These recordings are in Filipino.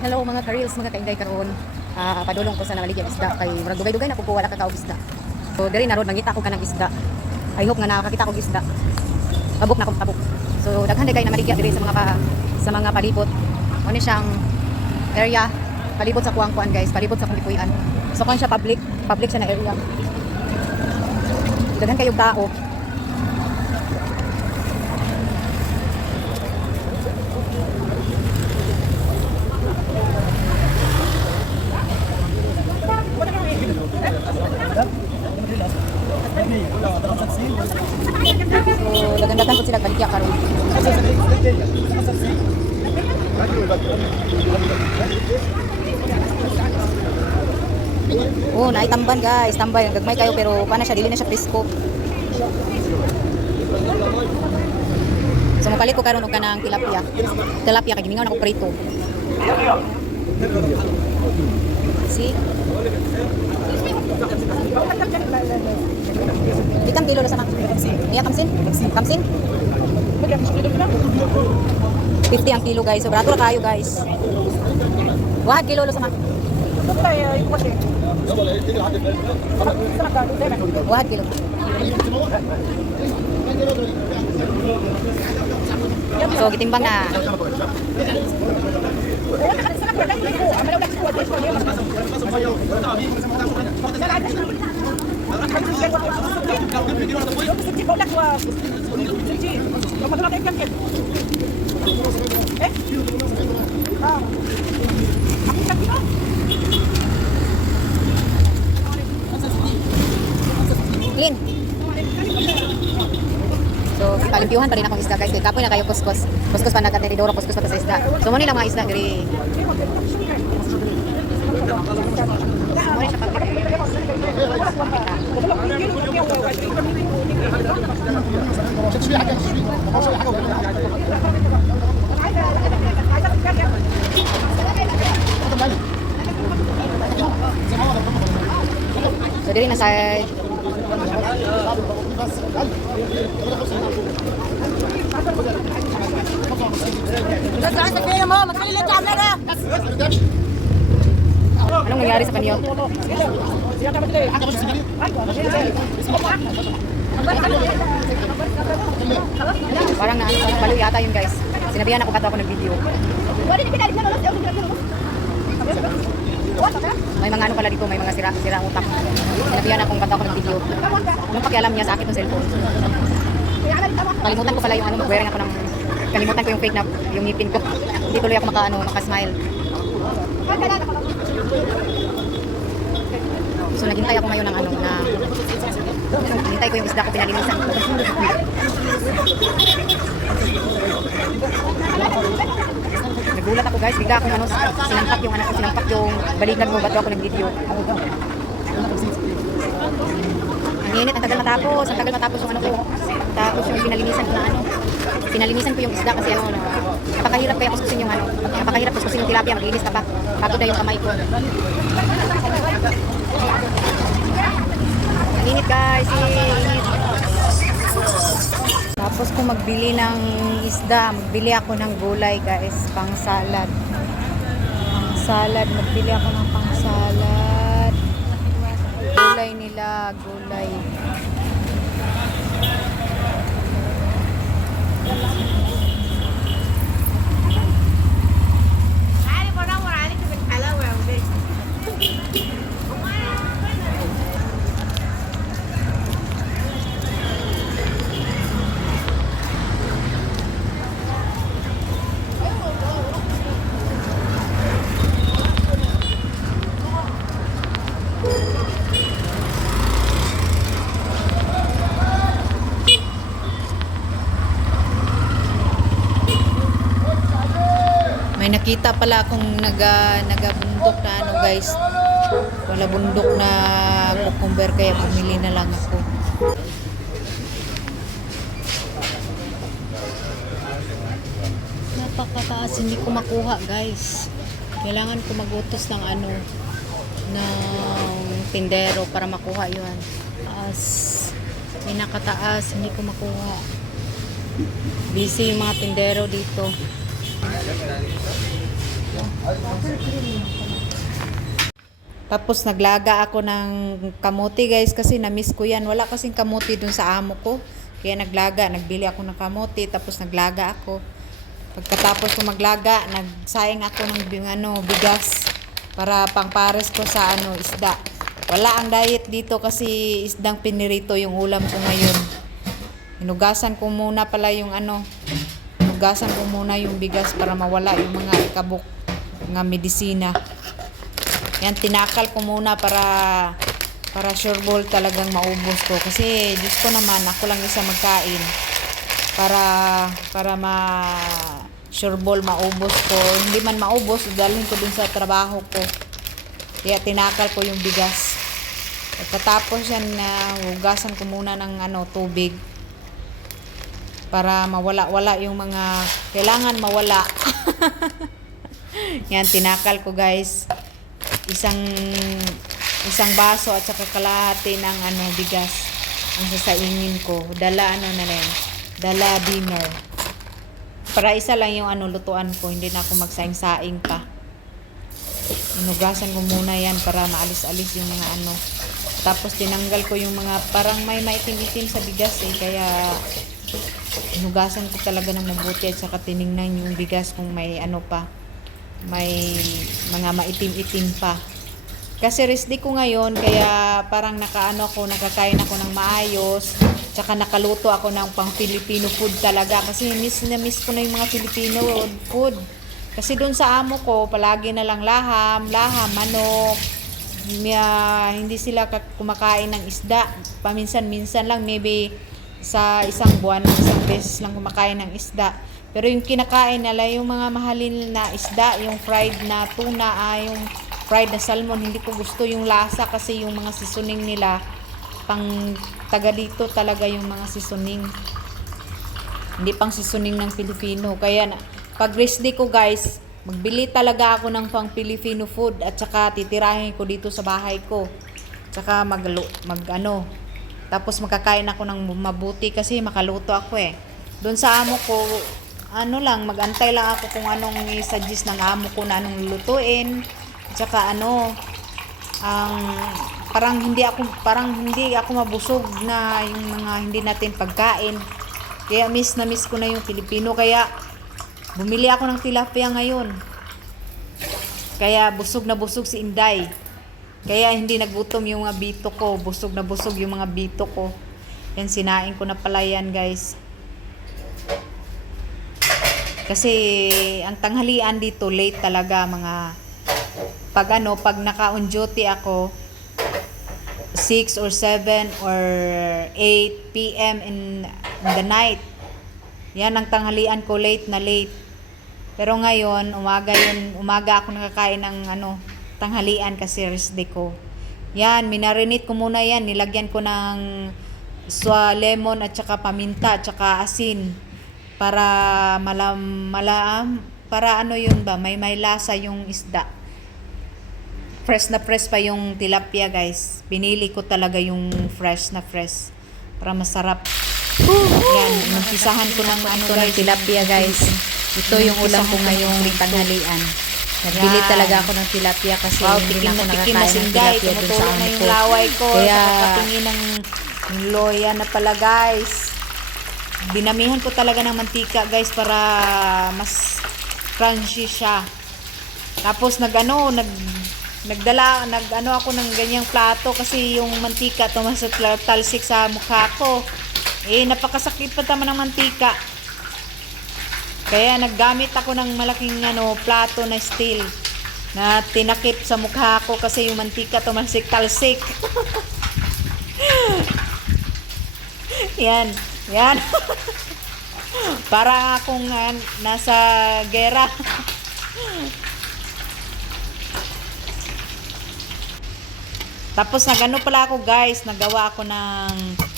Hello mga ka-reels, mga kainday karon. Padulong ko sa namaligya isda kay murag dugay-dugay na ko wala ka kaog isda. So diri na rod mangita ko kanang isda. I hope nga nakakita ko isda. Pabok na ko pabok. So daghan kay na maligya diri sa mga palibot. Ano siyang area palibot sa kuang-kuan guys, palibot sa Kulipuyan. So kun siya public siya na area. Daghan kayo tao. So, dagan-dagan po sila balikya karon. Oh, naitamban guys, tambay. Gagmay kayo pero paano siya, dili na siya presko. So, mapalit ko karon og kanang tilapia. Tilapia kay gimingaw na ko prito. See? Ikam kilo na sama. Iya kamsin? Kamsin? 50 ang kilo guys. So barato ra kayo guys. 1 kilo lo sama. 1 kilo. So gitimbang na. Clean. So, kalimpiuhan pa rin akong isda guys. Kapoy na kayo kuskus. Kuskus pa nagkateridoro, kuskus pa sa isda. So, muna lang mga isda diri. Muna siya pag so, diri na side. Anong nangyari sa kanyo? Parang balo yata yun guys. Sinabihan ako ba't ako nag-video. May mga ano pala dito, may mga sira utak. Sinabihan akong ba't ako nag-video. Anong pakialam niya sa akin ng cellphone? Kalimutan ko pala yung ano, mag-wearing ako ng... Kalimutan ko yung fake na, yung ngipin ko. Hindi tuloy ako maka-smile. So naghintay ako ngayon ng ano na... Hintay ko yung isda ko, pinalinisan ko. Nagulat ako guys, bigla akong ano, sinampak yung balikan mo, ba't ako nag-video. Ang init, ang tagal matapos yung ano ko. Tapos yung pinalinisan ko na ano. Pinalinisan ko yung isda kasi ano, napakahirap kaya kuskusin yung ano. Napakahirap kuskusin yung tilapia, maglinis ka pa. Pagod na yung kamay ko. Ang init guys, init. Tapos kung magbili ng isda, magbili ako ng gulay guys, pang salad. Magbili ako ng pang salad. Gulay nila, gulay. May nakita pala akong nagabundok na ano guys. Wala bundok na cucumber kaya bumili na lang ako. Napakataas, hindi ko makuha guys. Kailangan ko magutos ng ano ng tindero para makuha yun. Taas. May nakataas, hindi ko makuha. Busy yung mga tindero dito. Tapos naglaga ako ng kamote guys kasi na-miss ko yan. Wala kasing kamote dun sa amo ko. Kaya nagbili ako ng kamote tapos naglaga ako. Pagkatapos ko maglaga, nagsaing ako ng bigas para pangpares ko sa isda. Wala ang diet dito kasi isdang pinirito yung ulam ko ngayon. Hinugasan ko muna yung bigas para mawala yung mga ikabok ng medisina. Yan, tinakal ko muna para sure ball talagang maubos ko. Kasi, Diyos ko naman, ako lang isa magkain. Para sure ball maubos ko. Hindi man maubos, dalhin ko dun sa trabaho ko. Kaya tinakal ko yung bigas. Pagkatapos yan, hugasan ko muna ng tubig. Para mawala-wala yung mga kailangan mawala. Yan, tinakal ko guys. Isang baso at saka kalahati ng bigas ang sasaingin ko. Dala dinner. Para isa lang yung lutuan ko, hindi na ako magsaing-saing pa. Inugasan ko muna yan para maalis-alis yung mga Tapos tinanggal ko yung mga parang may maitim-itim sa bigas kaya inugasan ko talaga ng mabuti at saka tiningnan yung bigas kung may may mga maitim-itim pa. Kasi rest day ko ngayon, kaya parang nakakain ako ng maayos, tsaka nakaluto ako ng pang Filipino food talaga. Kasi miss ko na yung mga Filipino food. Kasi doon sa amo ko, palagi na lang laham, manok. Hindi sila kumakain ng isda. Paminsan-minsan lang, maybe sa isang buwan, isang beses lang kumakain ng isda. Pero yung kinakain nila, yung mga mahalin na isda, yung fried na tuna, yung fried na salmon, hindi ko gusto yung lasa kasi yung mga seasoning nila, pang taga dito talaga yung mga seasoning. Hindi pang seasoning ng Pilipino. Kaya pag rest day ko guys, magbili talaga ako ng pang Filipino food at saka titirahin ko dito sa bahay ko. Tsaka tapos makakain ako ng mabuti kasi makaluto ako Doon sa amo ko, magantay lang ako kung anong i-suggest ng amo ko na anong lulutuin. Tsaka parang hindi ako mabusog na yung mga hindi natin pagkain. Kaya miss ko na yung Pilipino. Kaya bumili ako ng tilapia ngayon. Kaya busog na busog si Inday. Kaya hindi nagutom yung mga bito ko. Busog na busog yung mga bito ko. Yan, sinain ko na pala yan guys. Kasi ang tanghalian dito late talaga pag naka-on duty ako 6 or 7 or 8 PM in the night. Yan ang tanghalian ko, late. Pero ngayon, umaga ako nakakain ng tanghalian kasi rest day ko. Yan, minarinate ko muna yan, nilagyan ko ng lemon at saka paminta at saka asin. Para may lasa yung isda. Fresh pa yung tilapia guys. Binili ko talaga yung fresh para masarap. Yan, inumpisahan ko ng ng tilapia guys. Ito yung ulam ko ngayong tanghalian. Nagbili talaga ako ng tilapia kasi hindi na ako nakakain ng tilapia dun sa amo ko. Laway ko. Kaya katingin ng loya na pala guys. dinamihan ko talaga ng mantika guys para mas crunchy siya. Tapos nagdala ako ng ganyang plato kasi yung mantika talsik sa mukha ko. Napakasakit pa naman ng mantika. Kaya naggamit ako ng malaking plato na steel na tinakip sa mukha ko kasi yung mantika talsik. Yan. Para akong nasa gera. Tapos pala ako guys, nagawa ako ng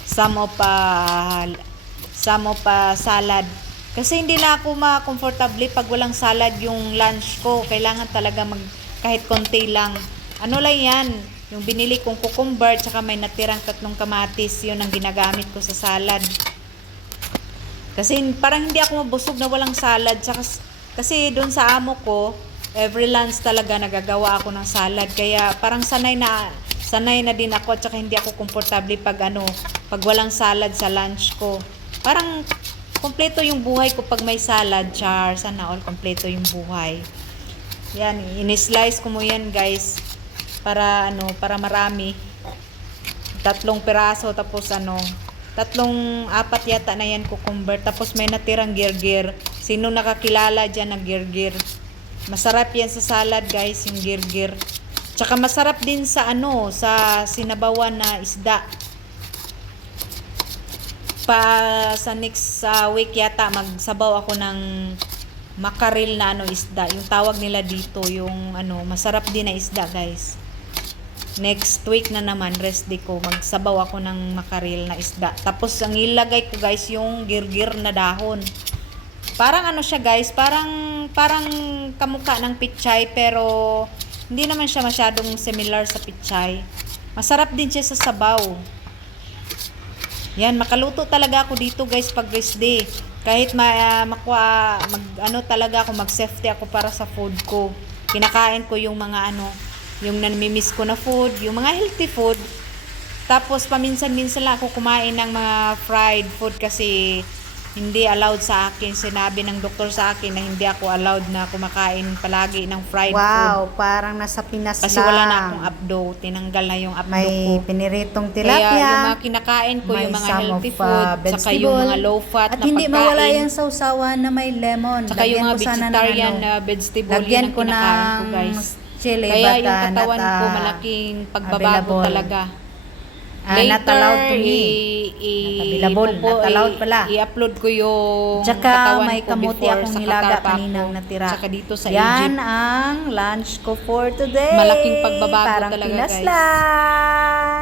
some of salad. Kasi hindi na ako ma-comfortable pag walang salad yung lunch ko. Kailangan talaga kahit konti lang. Lang yan, yung binili kong cucumber tsaka may natirang 3 kamatis, yun ang ginagamit ko sa salad. Kasi parang hindi ako mabusog na walang salad. Kasi doon sa amo ko, every lunch talaga nagagawa ako ng salad. Kaya parang sanay na din ako, at saka hindi ako komportable pag walang salad sa lunch ko. Parang kompleto yung buhay ko pag may salad, char. Sana all kompleto yung buhay. Yan, in-slice ko mo yan, guys. Para marami. 3 piraso, tapos 3-4 yata na yan cucumber. Tapos may natirang girgir. Sino nakakilala dyan ng girgir? Masarap yan sa salad, guys, yung girgir. Tsaka masarap din sa sa sinabawan na isda. Sa next week yata magsabaw ako ng makaril na isda. Yung tawag nila dito, yung masarap din na isda, guys. Next week na naman, rest day ko, magsabaw ako ng makaril na isda. Tapos ang ilagay ko, guys, yung girgir na dahon. Parang siya, guys, parang kamukha ng pichay, pero hindi naman siya masyadong similar sa pichay. Masarap din siya sa sabaw. Yan, makaluto talaga ako dito, guys, pag rest day. Kahit talaga ako, mag-safety ako para sa food ko. Kinakain ko yung mga yung namimiss ko na food, yung mga healthy food. Tapos paminsan-minsan lang ako kumain ng mga fried food kasi hindi allowed sa akin. Sinabi ng doktor sa akin na hindi ako allowed na kumakain palagi ng fried food. Wow, parang nasa Pinas Kasi lang. wala na akong abdo. Tinanggal na yung abdo ko. May piniritong tilapia. Kaya yung mga kinakain ko, may yung mga some healthy of, food, vegetable. saka yung mga low fat At na hindi pagkain. mawala yung sausawan na may lemon. Saka yung mga ko sana ng vegetarian na vegetable, lagyan yun ang ko kinakain ko, ng guys. chili, Kaya yung bata, katawan not, ko malaking pagbabago available. talaga. not Later, allowed to me. Not available, not allowed pala. I-upload ko yung Tsaka katawan may ko kamuti before akong sa nilaga Qatar pa kaninang ako. natira. Tsaka dito sa Yan Egypt. ang lunch ko for today. Malaking pagbabago Parang talaga, Pinas guys. lang.